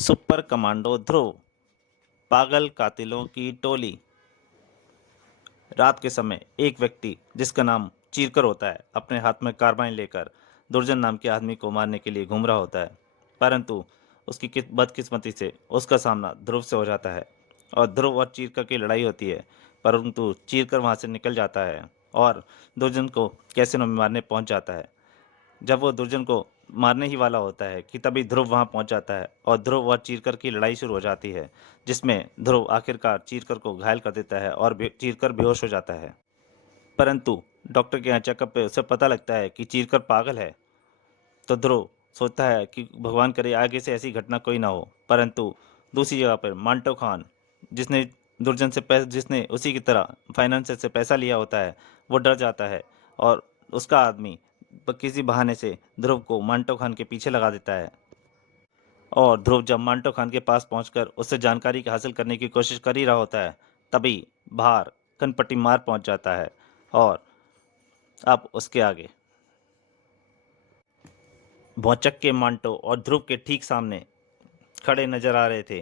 Super commando ध्रुव, पागल कातिलों की टोली। रात के समय एक व्यक्ति जिसका नाम चीरकर होता है अपने हाथ में कार्बाइन लेकर दुर्जन नाम के आदमी को मारने के लिए घूम रहा होता है। परंतु उसकी बदकिस्मती से उसका सामना ध्रुव से हो जाता है और ध्रुव और चीरकर की लड़ाई होती है। परंतु चीरकर वहां से निकल जाता है और दुर्जन को कैसीनो में मारने पहुंच जाता है। जब वो दुर्जन को मारने ही वाला होता है कि तभी ध्रुव वहां पहुंच जाता है और ध्रुव और चीरकर की लड़ाई शुरू हो जाती है, जिसमें ध्रुव आखिरकार चीरकर को घायल कर देता है और चीरकर बेहोश हो जाता है। परंतु डॉक्टर के यहाँ चेकअप पे उसे पता लगता है कि चीरकर पागल है। तो ध्रुव सोचता है कि भगवान करे आगे से ऐसी घटना कोई ना हो। परंतु दूसरी जगह पर मांटो खान, जिसने दुर्जन से पैसे, जिसने उसी की तरह फाइनेंसर से पैसा लिया होता है, वो डर जाता है और उसका आदमी किसी बहाने से ध्रुव को मांटो खान के पीछे लगा देता है। और ध्रुव जब मांटो खान के पास पहुंचकर उससे जानकारी हासिल करने की कोशिश कर ही रहा होता है, तभी बाहर कनपट्टी मार पहुंच जाता है। और अब उसके आगे भौचक के मांटो और ध्रुव के ठीक सामने खड़े नजर आ रहे थे।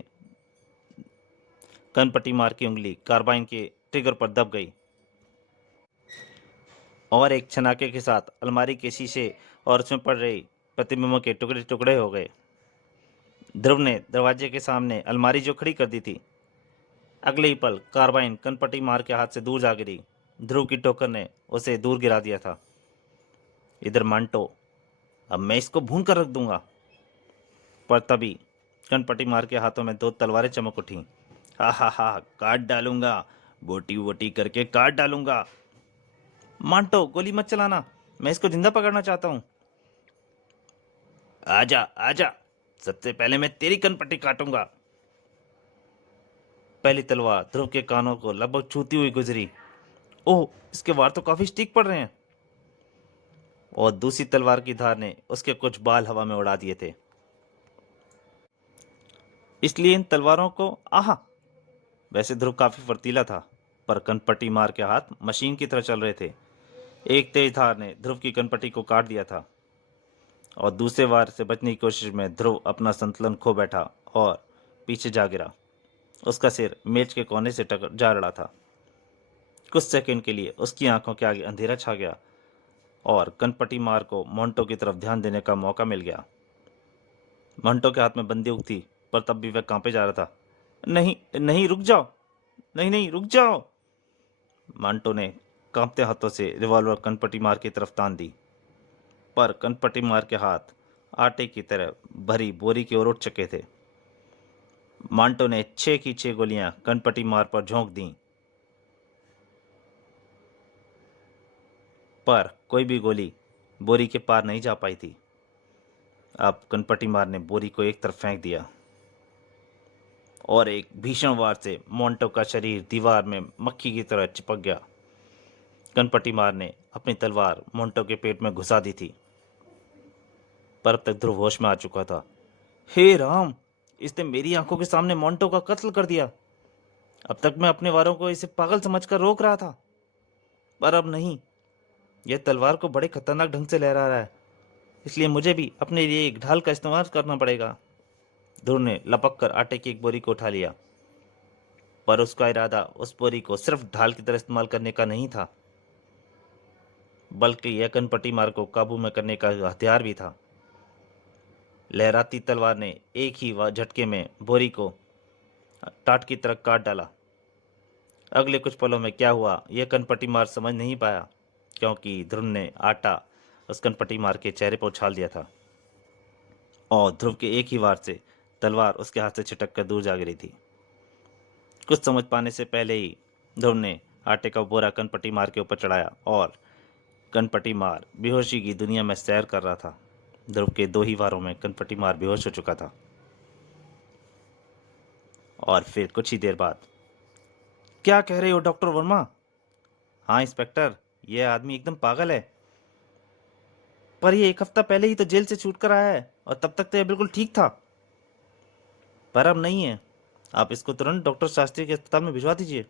कनपट्टी मार की उंगली कार्बाइन के ट्रिगर पर दब गई और एक छनाके के साथ अलमारी के शीशे और उसमें पड़ रही प्रतिबिंबों के टुकड़े टुकड़े हो गए। ध्रुव ने दरवाजे के सामने अलमारी जो खड़ी कर दी थी, अगले ही पल कार्बाइन कनपट्टी मार के हाथ से दूर जा गिरी। ध्रुव की ठोकर ने उसे दूर गिरा दिया था। इधर मांटो, अब मैं इसको भून कर रख दूंगा। पर तभी कनपट्टी मार के हाथों में दो तलवारें चमक उठी। हा हा हा, काट डालूंगा, बोटी वोटी करके काट डालूंगा। मांटो, गोली मत चलाना, मैं इसको जिंदा पकड़ना चाहता हूं। आजा आजा, सबसे पहले मैं तेरी कनपट्टी काटूंगा। पहली तलवार ध्रुव के कानों को लगभग छूती हुई गुजरी। ओह, इसके वार तो काफी स्टीक पड़ रहे हैं। और दूसरी तलवार की धार ने उसके कुछ बाल हवा में उड़ा दिए थे। इसलिए इन तलवारों को आहा। वैसे ध्रुव काफी फर्तीला था, पर कनपट्टी मार के हाथ मशीन की तरह चल रहे थे। एक तेज धार ने ध्रुव की कनपट्टी को काट दिया था और दूसरे वार से बचने की कोशिश में ध्रुव अपना संतुलन खो बैठा और पीछे जा गिरा। उसका सिर मेज के कोने से टकर जा रहा था। कुछ सेकंड के लिए उसकी आंखों के आगे अंधेरा छा गया और कनपट्टी मार को मोंटो की तरफ ध्यान देने का मौका मिल गया। मोंटो के हाथ में बंदूक थी, पर तब भी वह कांपे जा रहा था। नहीं नहीं, रुक जाओ, नहीं नहीं, रुक जाओ। मांटो ने कांपते हाथों से रिवॉल्वर कनपट्टी मार की तरफ तान दी, पर कनपट्टी मार के हाथ आटे की तरह भरी बोरी की ओर उठ चुके थे। मांटो ने 6 की 6 गोलियां कनपट्टी मार पर झोंक दी, पर कोई भी गोली बोरी के पार नहीं जा पाई थी। अब कनपट्टी मार ने बोरी को एक तरफ फेंक दिया और एक भीषण वार से मोंटो का शरीर दीवार में मक्खी की तरह चिपक गया। कनपट्टी मार ने अपनी तलवार मोंटो के पेट में घुसा दी थी, पर अब तक ध्रुव होश में आ चुका था। हे राम, इसने मेरी आंखों के सामने मोंटो का कत्ल कर दिया। अब तक मैं अपने वारों को इसे पागल समझकर रोक रहा था, पर अब नहीं। यह तलवार को बड़े खतरनाक ढंग से लहरा रहा है, इसलिए मुझे भी अपने लिए एक ढाल का इस्तेमाल करना पड़ेगा। ध्रुव ने लपक कर आटे की एक बोरी को उठा लिया, पर उसका इरादा उस बोरी को सिर्फ ढाल की तरह इस्तेमाल करने का नहीं था, बल्कि यह कनपट्टी मार को काबू में करने का हथियार भी था। लहराती तलवार ने एक ही झटके में बोरी को टाट की तरह काट डाला। अगले कुछ पलों में क्या हुआ यह कनपट्टी मार समझ नहीं पाया, क्योंकि ध्रुव ने आटा उस कनपट्टी मार के चेहरे पर उछाल दिया था और ध्रुव के एक ही वार से तलवार उसके हाथ से छिटक कर दूर जा गिरी थी। कुछ समझ पाने से पहले ही ध्रुव ने आटे का बोरा कनपट्टी मार के ऊपर चढ़ाया और कनपट्टी मार बेहोशी की दुनिया में सैर कर रहा था। ध्रुव के 2 ही वारों में कनपट्टी मार बेहोश हो चुका था। और फिर कुछ ही देर बाद, क्या कह रहे हो डॉक्टर वर्मा? हाँ इंस्पेक्टर, यह आदमी एकदम पागल है। पर यह 1 हफ्ता पहले ही तो जेल से छूट कर आया है और तब तक तो यह बिल्कुल ठीक था। पर अब नहीं है। आप इसको तुरंत डॉक्टर शास्त्री के अस्पताल में भिजवा दीजिए।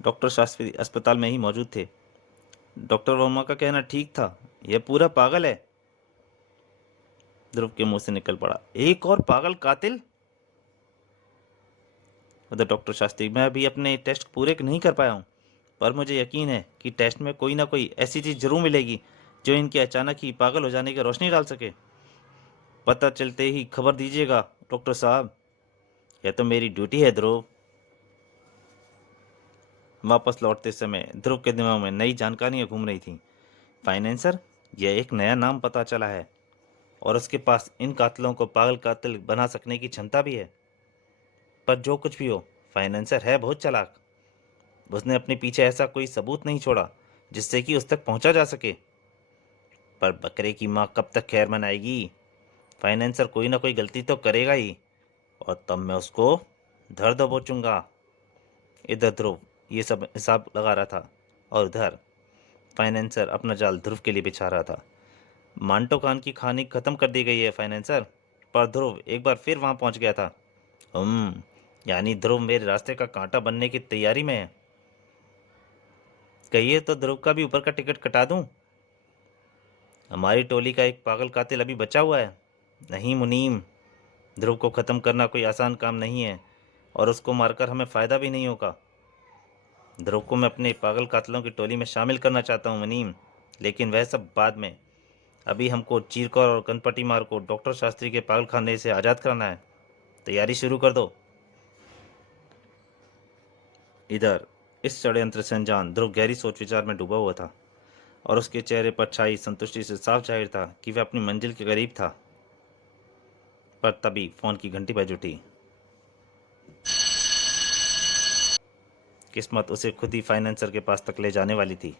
डॉक्टर शास्त्री अस्पताल में ही मौजूद थे। डॉक्टर वर्मा का कहना ठीक था, यह पूरा पागल है। ध्रुव के मुंह से निकल पड़ा, एक और पागल कातिल। उधर डॉक्टर शास्त्री, मैं अभी अपने टेस्ट पूरे नहीं कर पाया हूँ, पर मुझे यकीन है कि टेस्ट में कोई ना कोई ऐसी चीज़ जरूर मिलेगी जो इनके अचानक ही पागल हो जाने की रोशनी डाल सके। पता चलते ही खबर दीजिएगा डॉक्टर साहब, यह तो मेरी ड्यूटी है ध्रुव। वापस लौटते समय ध्रुव के दिमाग में नई जानकारियां घूम रही थीं। फाइनेंसर, यह एक नया नाम पता चला है, और उसके पास इन कातिलों को पागल कातिल बना सकने की क्षमता भी है। पर जो कुछ भी हो, फाइनेंसर है बहुत चालाक। उसने अपने पीछे ऐसा कोई सबूत नहीं छोड़ा जिससे कि उस तक पहुंचा जा सके। पर बकरे की माँ कब तक खैर मनाएगी? फाइनेंसर कोई ना कोई गलती तो करेगा ही, और तब मैं उसको धर दबोचूंगा। इधर ध्रुव ये सब हिसाब लगा रहा था, और उधर फाइनेंसर अपना जाल ध्रुव के लिए बिछा रहा था। मांटो खान की कहानी खत्म कर दी गई है फाइनेंसर, पर ध्रुव एक बार फिर वहां पहुंच गया था। यानी ध्रुव मेरे रास्ते का कांटा बनने की तैयारी में है। कहिए तो ध्रुव का भी ऊपर का टिकट कटा दूं? हमारी टोली का एक पागल कातिल अभी बचा हुआ है। नहीं मुनीम, ध्रुव को ख़त्म करना कोई आसान काम नहीं है, और उसको मारकर हमें फ़ायदा भी नहीं होगा। ध्रुव को मैं अपने पागल कातिलों की टोली में शामिल करना चाहता हूँ मुनीम, लेकिन वह सब बाद में। अभी हमको चीरकौर और गणपति मार को डॉक्टर शास्त्री के पागल खाने से आज़ाद कराना है। तैयारी शुरू कर दो। इधर इस षड्यंत्र से अनजान ध्रुव गहरी सोच विचार में डूबा हुआ था, और उसके चेहरे पर छाई संतुष्टि से साफ जाहिर था कि वह अपनी मंजिल के करीब था। पर तभी फोन की घंटी बज उठी। किस्मत उसे खुद ही फाइनेंसर के पास तक ले जाने वाली थी।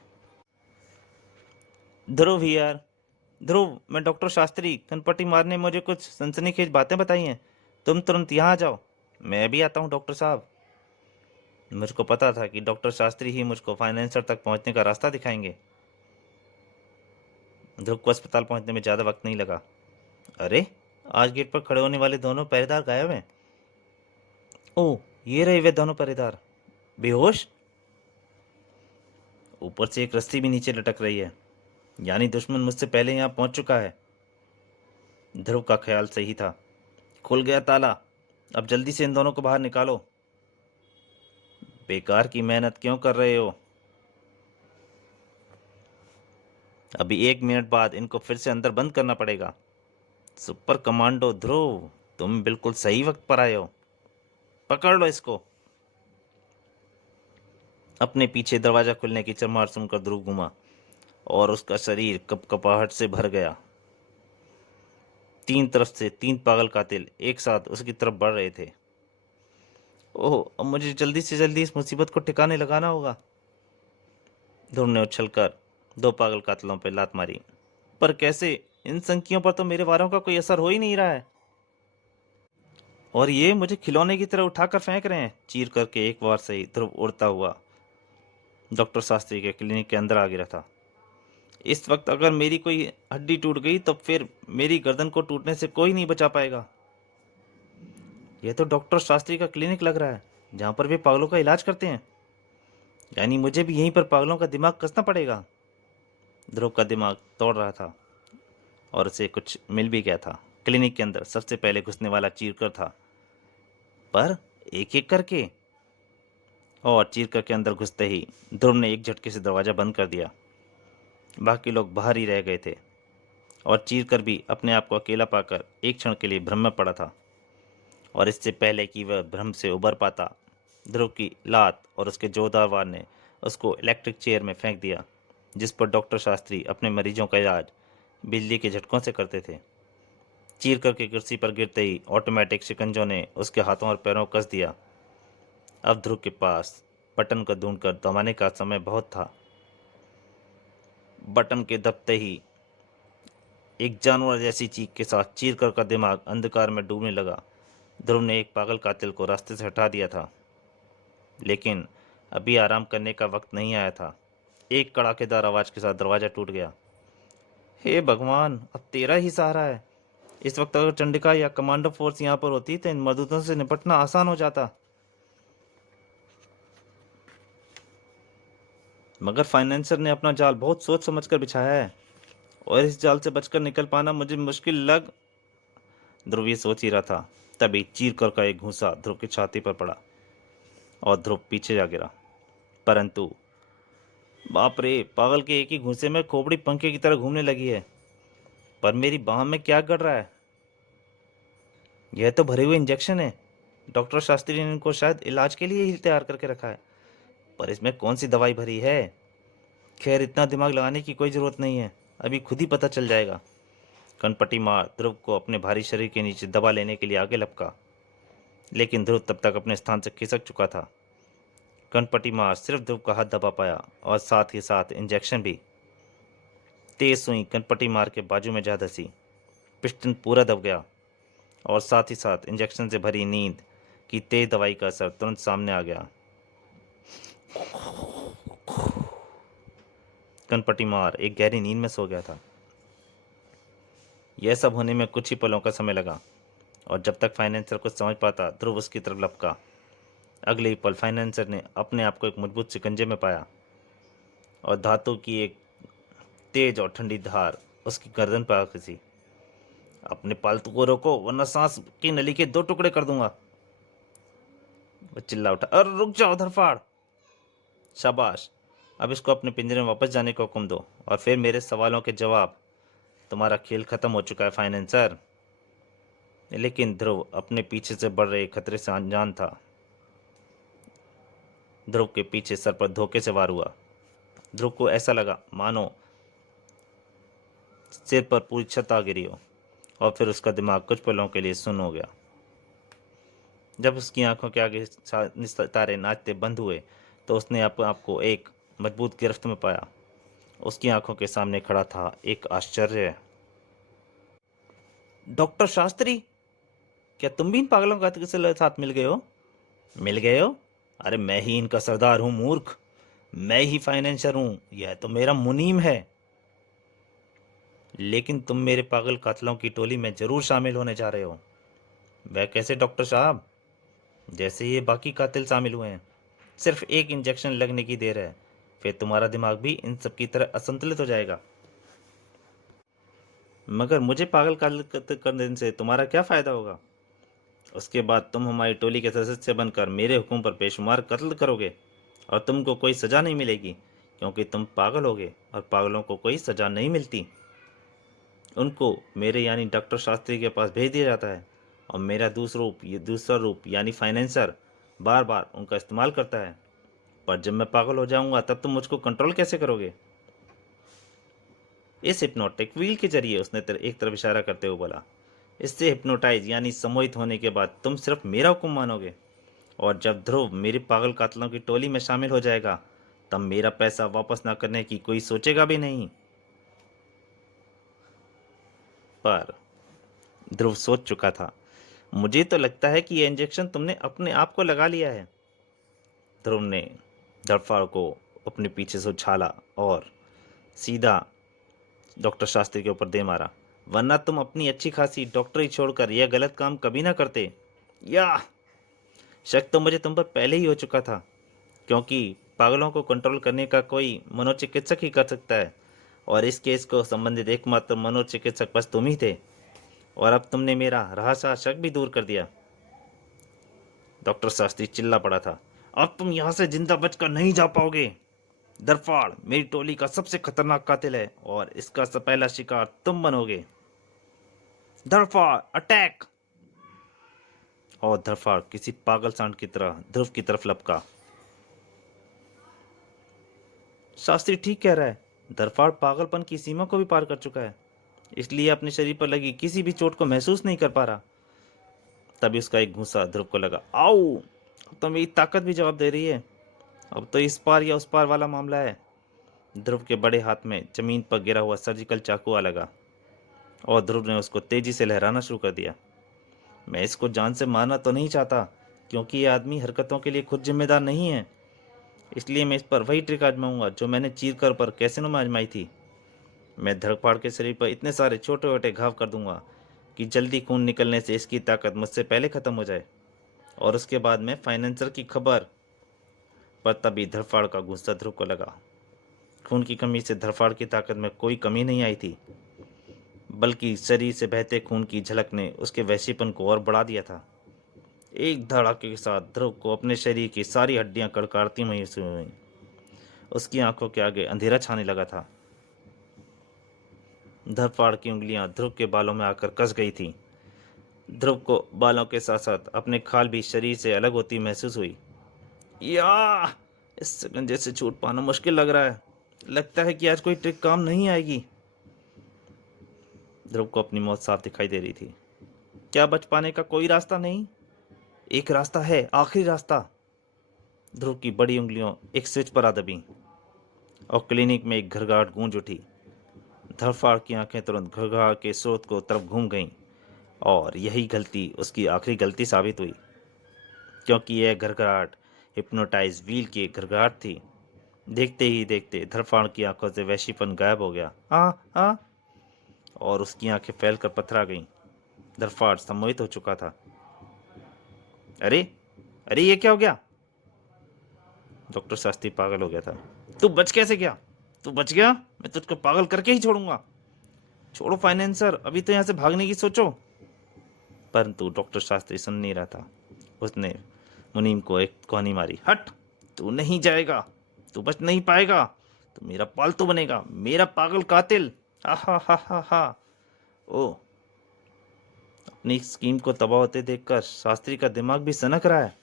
ध्रुव यार, ध्रुव, मैं डॉक्टर शास्त्री, कनपट्टी मारने मुझे कुछ सनसनीखेज बातें बताई हैं। तुम तुरंत यहाँ आ जाओ। मैं भी आता हूँ डॉक्टर साहब। मुझको पता था कि डॉक्टर शास्त्री ही मुझको फाइनेंसर तक पहुँचने का रास्ता दिखाएंगे। ध्रुव को अस्पताल पहुँचने में ज़्यादा वक्त नहीं लगा। अरे, आज गेट पर खड़े होने वाले दोनों पहरेदार गायब हैं। ओह, ये रहे वे दोनों पहरेदार। बेहोश। ऊपर से एक रस्सी भी नीचे लटक रही है, यानी दुश्मन मुझसे पहले यहाँ पहुंच चुका है। ध्रुव का ख्याल सही था। खुल गया ताला, अब जल्दी से इन दोनों को बाहर निकालो। बेकार की मेहनत क्यों कर रहे हो? अभी 1 मिनट बाद इनको फिर से अंदर बंद करना पड़ेगा। सुपर कमांडो ध्रुव, तुम बिल्कुल सही वक्त पर आए हो। पकड़ लो इसको। अपने पीछे दरवाजा खुलने की चरमार सुनकर ध्रुव घूमा, और उसका शरीर कपकपाहट से भर गया। 3 तरफ से 3 पागल कातिल एक साथ उसकी तरफ बढ़ रहे थे। ओह, अब मुझे जल्दी से जल्दी इस मुसीबत को ठिकाने लगाना होगा। ध्रुव ने उछलकर 2 पागल कातिलों पर लात मारी। पर कैसे? इन संख्याओं पर तो मेरे वारों का कोई असर हो ही नहीं रहा है, और ये मुझे खिलौने की तरह उठाकर फेंक रहे हैं। चीर करके एक बार से ही ध्रुव उड़ता हुआ डॉक्टर शास्त्री के क्लिनिक के अंदर आ गिरा था। इस वक्त अगर मेरी कोई हड्डी टूट गई तो फिर मेरी गर्दन को टूटने से कोई नहीं बचा पाएगा। यह तो डॉक्टर शास्त्री का क्लिनिक लग रहा है, जहाँ पर वे पागलों का इलाज करते हैं। यानी मुझे भी यहीं पर पागलों का दिमाग कसना पड़ेगा। ध्रुव का दिमाग दौड़ रहा था, और उसे कुछ मिल भी गया था। क्लिनिक के अंदर सबसे पहले घुसने वाला चीरकर था, पर एक एक करके, और चीरकर के अंदर घुसते ही ध्रुव ने एक झटके से दरवाज़ा बंद कर दिया। बाकी लोग बाहर ही रह गए थे, और चीरकर भी अपने आप को अकेला पाकर एक क्षण के लिए भ्रम में पड़ा था। और इससे पहले कि वह भ्रम से उबर पाता, ध्रुव की लात और उसके जोरदार वार ने उसको इलेक्ट्रिक चेयर में फेंक दिया, जिस पर डॉक्टर शास्त्री अपने मरीजों का इलाज बिजली के झटकों से करते थे। चीर करके कुर्सी पर गिरते ही ऑटोमेटिक शिकंजों ने उसके हाथों और पैरों को कस दिया। अब ध्रुव के पास बटन को ढूंढकर दबाने का समय बहुत था। बटन के दबते ही एक जानवर जैसी चीख के साथ चीरकर का दिमाग अंधकार में डूबने लगा। ध्रुव ने एक पागल कातिल को रास्ते से हटा दिया था, लेकिन अभी आराम करने का वक्त नहीं आया था। एक कड़ाकेदार आवाज के साथ दरवाजा टूट गया। हे भगवान, अब तेरा ही सहारा है। इस वक्त अगर चंडिका या कमांडो फोर्स यहाँ पर होती तो इन मर्दूतों से निपटना आसान हो जाता। मगर फाइनेंसर ने अपना जाल बहुत सोच समझकर बिछाया है, और इस जाल से बचकर निकल पाना मुझे मुश्किल लग। ध्रुव ये सोच ही रहा था, तभी चीरकर का एक घूंसा ध्रुव की छाती पर पड़ा और ध्रुव पीछे जा गिरा। परंतु बाप रे, पागल के एक ही घूंसे में खोपड़ी पंखे की तरह घूमने लगी है। पर मेरी बाह में क्या गड़ रहा है? यह तो भरे हुए इंजेक्शन है। डॉक्टर शास्त्री ने इनको शायद इलाज के लिए ही तैयार करके रखा है, पर इसमें कौन सी दवाई भरी है? खैर, इतना दिमाग लगाने की कोई ज़रूरत नहीं है, अभी खुद ही पता चल जाएगा। कनपटी मार ध्रुव को अपने भारी शरीर के नीचे दबा लेने के लिए आगे लपका, लेकिन ध्रुव तब तक अपने स्थान से खिसक चुका था। कनपटी मार सिर्फ ध्रुव का हाथ दबा पाया और साथ ही साथ इंजेक्शन भी। तेज सुई कनपटी मार के बाजू में जा धसी, पिस्टन पूरा दब गया और साथ ही साथ इंजेक्शन से भरी नींद की तेज दवाई का असर तुरंत सामने आ गया। कनपटी मार एक गहरी नींद में सो गया था। यह सब होने में कुछ ही पलों का समय लगा और जब तक फाइनेंसर कुछ समझ पाता, ध्रुव उसकी तरफ लपका। अगले ही पल फाइनेंसर ने अपने आप को एक मजबूत शिकंजे में पाया और धातु की एक तेज और ठंडी धार उसकी गर्दन पर आ खसी। अपने पालतू को रोको, वरना सांस की नली के 2 टुकड़े कर दूंगा। वह चिल्ला उठा, अरे रुक जाओ धरफाड़। शाबाश, अब इसको अपने पिंजरे में वापस जाने का हुक्म दो और फिर मेरे सवालों के जवाब। तुम्हारा खेल खत्म हो चुका है फाइनेंसर। लेकिन ध्रुव अपने पीछे से बढ़ रहे खतरे से अनजान था। ध्रुव के पीछे सर पर धोखे से वार हुआ। ध्रुव को ऐसा लगा मानो सिर पर पूरी छत आ गिरी हो और फिर उसका दिमाग कुछ पलों के लिए सुन्न हो गया। जब उसकी आंखों के आगे तारे नाचते बंद हुए तो उसने आप को एक मजबूत गिरफ्त में पाया। उसकी आंखों के सामने खड़ा था एक आश्चर्य। डॉक्टर शास्त्री, क्या तुम भी इन पागलों के साथ मिल गए हो? मिल गए हो? अरे मैं ही इनका सरदार हूँ मूर्ख। मैं ही फाइनेंसर हूँ, यह तो मेरा मुनीम है। लेकिन तुम मेरे पागल कातलों की टोली में जरूर शामिल होने जा रहे हो। वह कैसे डॉक्टर साहब? जैसे ये बाकी कातिल शामिल हुए हैं। सिर्फ एक इंजेक्शन लगने की देर है, फिर तुम्हारा दिमाग भी इन सब की तरह असंतुलित हो जाएगा। मगर मुझे पागल कातिल करने से तुम्हारा क्या फ़ायदा होगा? उसके बाद तुम हमारी टोली के सदस्य बनकर मेरे हुक्म पर बेशुमार कत्ल करोगे और तुमको कोई सज़ा नहीं मिलेगी, क्योंकि तुम पागल होगे और पागलों को कोई सज़ा नहीं मिलती। उनको मेरे यानी डॉक्टर शास्त्री के पास भेज दिया जाता है और मेरा दूसरा रूप यानी फाइनेंसर बार बार उनका इस्तेमाल करता है। पर जब मैं पागल हो जाऊंगा तब तुम मुझको कंट्रोल कैसे करोगे? इस हिप्नोटिक व्हील के जरिए, उसने एक तरफ इशारा करते हुए बोला। इससे हिप्नोटाइज यानी सम्मोहित होने के बाद तुम सिर्फ मेरा हुक्म मानोगे और जब ध्रुव मेरी पागल कातलों की टोली में शामिल हो जाएगा तब मेरा पैसा वापस ना करने की कोई सोचेगा भी नहीं। पर ध्रुव सोच चुका था, मुझे तो लगता है कि यह इंजेक्शन तुमने अपने आप को लगा लिया है। ध्रुव ने धड़फाड़ को अपने पीछे से उछाला और सीधा डॉक्टर शास्त्री के ऊपर दे मारा, वरना तुम अपनी अच्छी खासी डॉक्टरी छोड़कर यह गलत काम कभी ना करते। या शक तो मुझे तुम पर पहले ही हो चुका था, क्योंकि पागलों को कंट्रोल करने का कोई मनोचिकित्सक ही कर सकता है और इस केस को संबंधित एकमात्र मनोचिकित्सक बस तुम ही थे, और अब तुमने मेरा रहा शक भी दूर कर दिया। डॉक्टर शास्त्री चिल्ला पड़ा था, अब तुम यहाँ से जिंदा बचकर नहीं जा पाओगे। दरफाड़ मेरी टोली का सबसे खतरनाक कातिल है और इसका पहला शिकार तुम बनोगे। दरफाड़ अटैक! और दरफाड़ किसी पागल सांड की तरह ध्रुव की तरफ लपका। शास्त्री ठीक कह रहा है, दरफाड़ पागलपन की सीमा को भी पार कर चुका है, इसलिए अपने शरीर पर लगी किसी भी चोट को महसूस नहीं कर पा रहा। तभी उसका एक घूंसा ध्रुव को लगा। आओ, अब तो मेरी ताकत भी जवाब दे रही है। अब तो इस पार या उस पार वाला मामला है। ध्रुव के बड़े हाथ में जमीन पर गिरा हुआ सर्जिकल चाकू आ लगा और ध्रुव ने उसको तेजी से लहराना शुरू कर दिया। मैं इसको जान से मारना तो नहीं चाहता, क्योंकि ये आदमी हरकतों के लिए खुद जिम्मेदार नहीं है, इसलिए मैं इस पर वही ट्रिक आजमाऊंगा जो मैंने चीरकर पर कैसीनो में आजमाई थी। मैं धड़पाड़ के शरीर पर इतने सारे छोटे छोटे घाव कर दूंगा कि जल्दी खून निकलने से इसकी ताकत मुझसे पहले ख़त्म हो जाए, और उसके बाद मैं फाइनेंसर की खबर। पर तभी धड़फाड़ का गुस्सा ध्रुव को लगा। खून की कमी से धड़फाड़ की ताकत में कोई कमी नहीं आई थी। बल्कि शरीर से बहते खून की झलक ने उसके वहशीपन को और बढ़ा दिया था। एक धड़ाके के साथ ध्रुव को अपने शरीर की सारी हड्डियां कड़काती महसूस हुई। उसकी आंखों के आगे अंधेरा छाने लगा था। धरफाड़ की उंगलियां ध्रुव के बालों में आकर कस गई थीं। ध्रुव को बालों के साथ साथ अपने खाल भी शरीर से अलग होती महसूस हुई। या इस शिकंजे से छूट पाना मुश्किल लग रहा है। लगता है कि आज कोई ट्रिक काम नहीं आएगी। ध्रुव को अपनी मौत साफ दिखाई दे रही थी। क्या बच पाने का कोई रास्ता नहीं? एक रास्ता है, आखिरी रास्ता। ध्रुव की बड़ी उंगलियों एक स्विच पर आ दबी और क्लिनिक में एक घरघराहट गूंज उठी। धरफाड़ की आंखें तुरंत घरघराहट के स्रोत को तरफ घूम गईं और यही गलती उसकी आखिरी गलती साबित हुई, क्योंकि यह घरघराहट हिप्नोटाइज व्हील की एक घरघराहट थी। देखते ही देखते धरफाड़ की आंखों से वहशीपन गायब हो गया। हाँ, और उसकी आंखें फैलकर पथरा गईं। धरफाड़ सम्मोहित हो चुका था। अरे अरे, ये क्या हो गया? डॉक्टर शास्त्री पागल हो गया था। तू बच कैसे गया? तू बच गया? मैं तुझको पागल करके ही छोड़ूंगा। छोड़ो फाइनेंसर, अभी तो यहाँ से भागने की सोचो। परंतु डॉक्टर शास्त्री सुन नहीं रहा था। उसने मुनीम को एक कहानी मारी। हट, तू नहीं जाएगा, तू बच नहीं पाएगा, तू मेरा पालतू बनेगा, मेरा पागल कातिल। हा हा हा हा हा। ओ, अपनी स्कीम को तबाह होते देखकर शास्त्री का दिमाग भी सनक रहा है।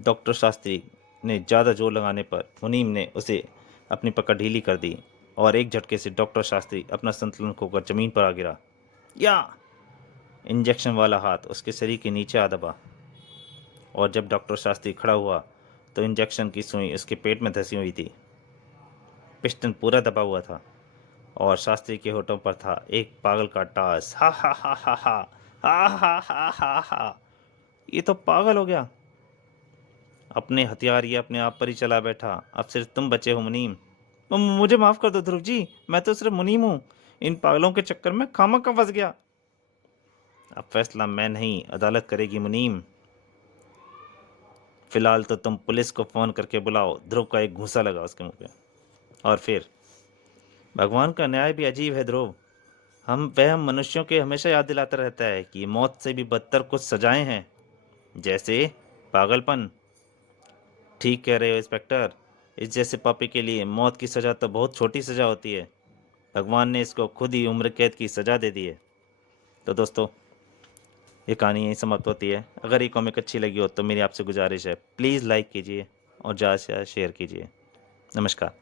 डॉक्टर शास्त्री ने ज़्यादा जोर लगाने पर मुनीम ने उसे अपनी पकड़ ढीली कर दी और एक झटके से डॉक्टर शास्त्री अपना संतुलन खोकर जमीन पर आ गिरा। या इंजेक्शन वाला हाथ उसके शरीर के नीचे आ दबा और जब डॉक्टर शास्त्री खड़ा हुआ तो इंजेक्शन की सुई उसके पेट में धंसी हुई थी। पिस्टन पूरा दबा हुआ था और शास्त्री के होठों पर था एक पागल का टास। हा हा हा हा हा हा हा हा हा हा। ये तो पागल हो गया। अपने हथियार ये अपने आप पर ही चला बैठा। अब सिर्फ तुम बचे हो मुनीम। मुझे माफ कर दो ध्रुव जी, मैं तो सिर्फ मुनीम हूँ। इन पागलों के चक्कर में खामखा फंस गया। अब फैसला मैं नहीं, अदालत करेगी मुनीम। फिलहाल तो तुम पुलिस को फोन करके बुलाओ। ध्रुव का एक घूंसा लगा उसके मुंह पे। और फिर भगवान का न्याय भी अजीब है ध्रुव। हम मनुष्यों के हमेशा याद दिलाता रहता है कि मौत से भी बदतर कुछ सजाएं हैं, जैसे पागलपन। ठीक कह रहे हो इंस्पेक्टर। इस जैसे पापी के लिए मौत की सज़ा तो बहुत छोटी सज़ा होती है। भगवान ने इसको खुद ही उम्र कैद की सज़ा दे दी है। तो दोस्तों, ये कहानी यहीं समाप्त होती है। अगर ये कॉमिक अच्छी लगी हो तो मेरी आपसे गुजारिश है, प्लीज़ लाइक कीजिए और ज़्यादा से ज़्यादा शेयर कीजिए। नमस्कार।